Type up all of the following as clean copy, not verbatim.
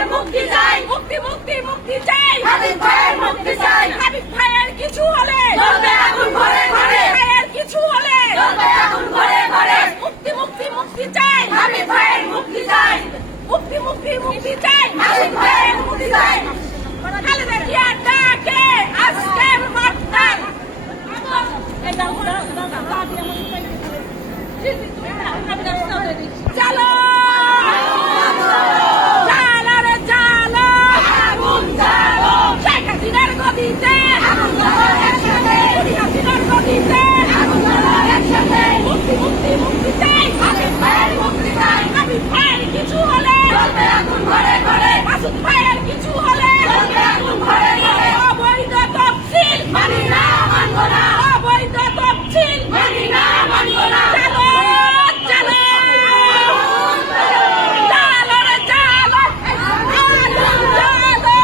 ভাইয়ের মুক্তি চাই, মুক্তি মুক্তি মুক্তি চাই, হাবিব ভাইয়ের মুক্তি চাই, হাবিব ভাইয়ের কিছু হলে জ্বলবে আগুন ঘরে ঘরে, ভাইয়ের কিছু হলে জ্বলবে আগুন ঘরে ঘরে, মুক্তি মুক্তি মুক্তি চাই, হাবিব ভাইয়ের মুক্তি চাই, মুক্তি মুক্তি মুক্তি চাই, হাবিব ভাইয়ের মুক্তি চাই। খালেদা জিয়ার ডাকে আজকের হরতাল, চলো জালারে জালো আগুন জ্বালো, শেখ হাসিনার গদিতে আগুন জ্বালো একসাথে, হাসিনার গদিতে আগুন জ্বালো একসাথে, মুক্তি মুক্তি মুক্তি চাই, হাবিব ভাইয়ের মুক্তি চাই, হাবিব ভাইয়ের কিছু হলে জ্বলবে আগুন ঘরে ঘরে, মাসুদ ভাইয়ের কিছু হলে জ্বলবে আগুন ঘরে ঘরে, অবৈধ তফসিল মানি না মানব না, অবৈধ তফসিল মানি না মানব না, চলো চলো জালারে জালো আগুন জ্বালো,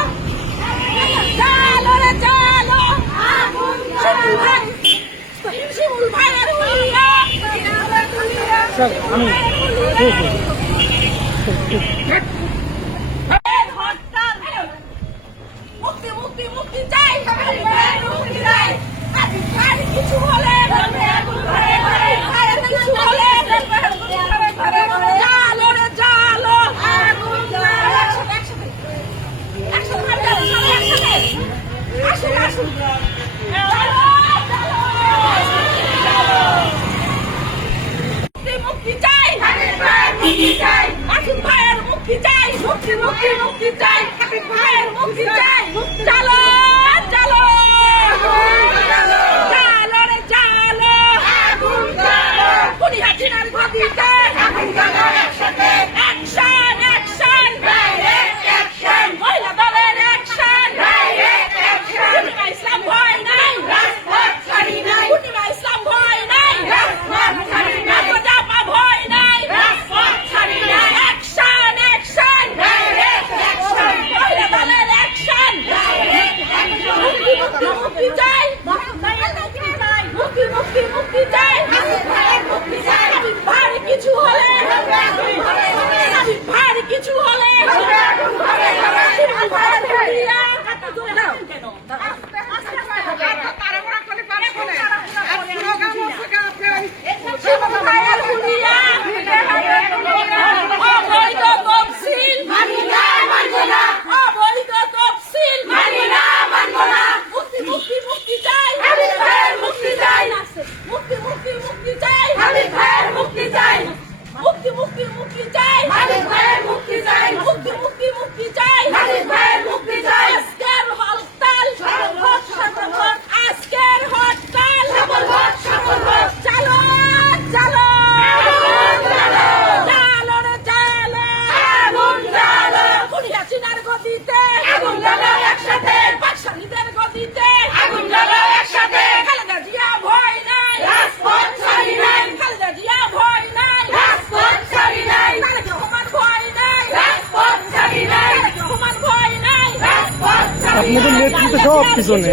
জালারে জালো আগুন জ্বালো, শিমুল ভাইয়ের হুলিয়া মুক্তি মুক্তি মুক্তি চাই, মুক্তি চাই, কিছু হলে কিছু হলে জালো রে জালো আগুন জ্বালো, একসাথে আসুন আসুন মুক্তি চাই, মুক্তি চাই, মাসুদ ভাইয়ের মুক্তি চাই, মুক্তি মুক্তি মুক্তি চাই, হাবিব ভাইয়ের মুক্তি চাই, চলো চলো জালো রে জালো আগুন জ্বালো, খুনি হাসিনার গদিতে আগুন জ্বালো একসাথে, অ্যাকশন অ্যাকশন ডাইরেক্ট অ্যাকশন, মহিলা দলের অ্যাকশন ডাইরেক্ট অ্যাকশন, পূর্ণিমা ইসলাম ভয় নাই, রাজপথ ছাড়ি নাই, পূর্ণিমা ইসলাম ভয় নাই, রাজপথ ছাড়ি নাই, জাপা ভয় নাই, রাজপথ ছাড়ি নাই, অ্যাকশন অ্যাকশন ডাইরেক্ট অ্যাকশন, মহিলা দলের অ্যাকশন ডাইরেক্ট অ্যাকশন, মুক্তি মুক্তি মুক্তি চাই, মুক্তি মুক্তি মুক্তি চাই, হাবিব ভাইয়ের মুক্তি চাই, হাবিব ভাইয়ের কিছু হলে হাবিব ভাইয়ের কিছু হলে শিমুল ভাইয়ের হুলিয়া শিমুল ভাইয়ের হুলিয়া, অবৈধ তফসিল মানি না মানব না, অবৈধ তফসিল মানি না মানব না, মুক্তি মুক্তি মুক্তি চাই, হাবিব ভাইয়ের মুক্তি চাই, মুক্তি মুক্তি মুক্তি চাই, হাবিব ভাইয়ের মুক্তি চাই, মুক্তি মুক্তি মুক্তি চাই, হাবিব ভাইয়ের মুক্তি চাই, মুক্তি মুক্তি মুক্তি চাই, হাবিব ভাইয়ের মুক্তি চাই, আজকের হরতাল সফল হোক সফল হোক, আজকের হরতাল সফল হোক সফল হোক, চলো চলো জালো রে জালো আগুন জ্বালো, খুনি হাসিনার গদিতে আগুন জ্বালো একসাথে, পাকশালীদের গদিতে আগুন জ্বালো একসাথে, খালেদা জিয়া ভয় নাই, রাজপথ ছাড়ি নাই, খালেদা জিয়া ভয় নাই, রাজপথ ছাড়ি নাই, তারেক রহমান ভয় নাই, রাজপথ ছাড়ি নাই, তারেক রহমান ভয় নাই, রাজপথ ছাড়ি নাই, আপনাদের নেতৃত্বে সব পিছনে।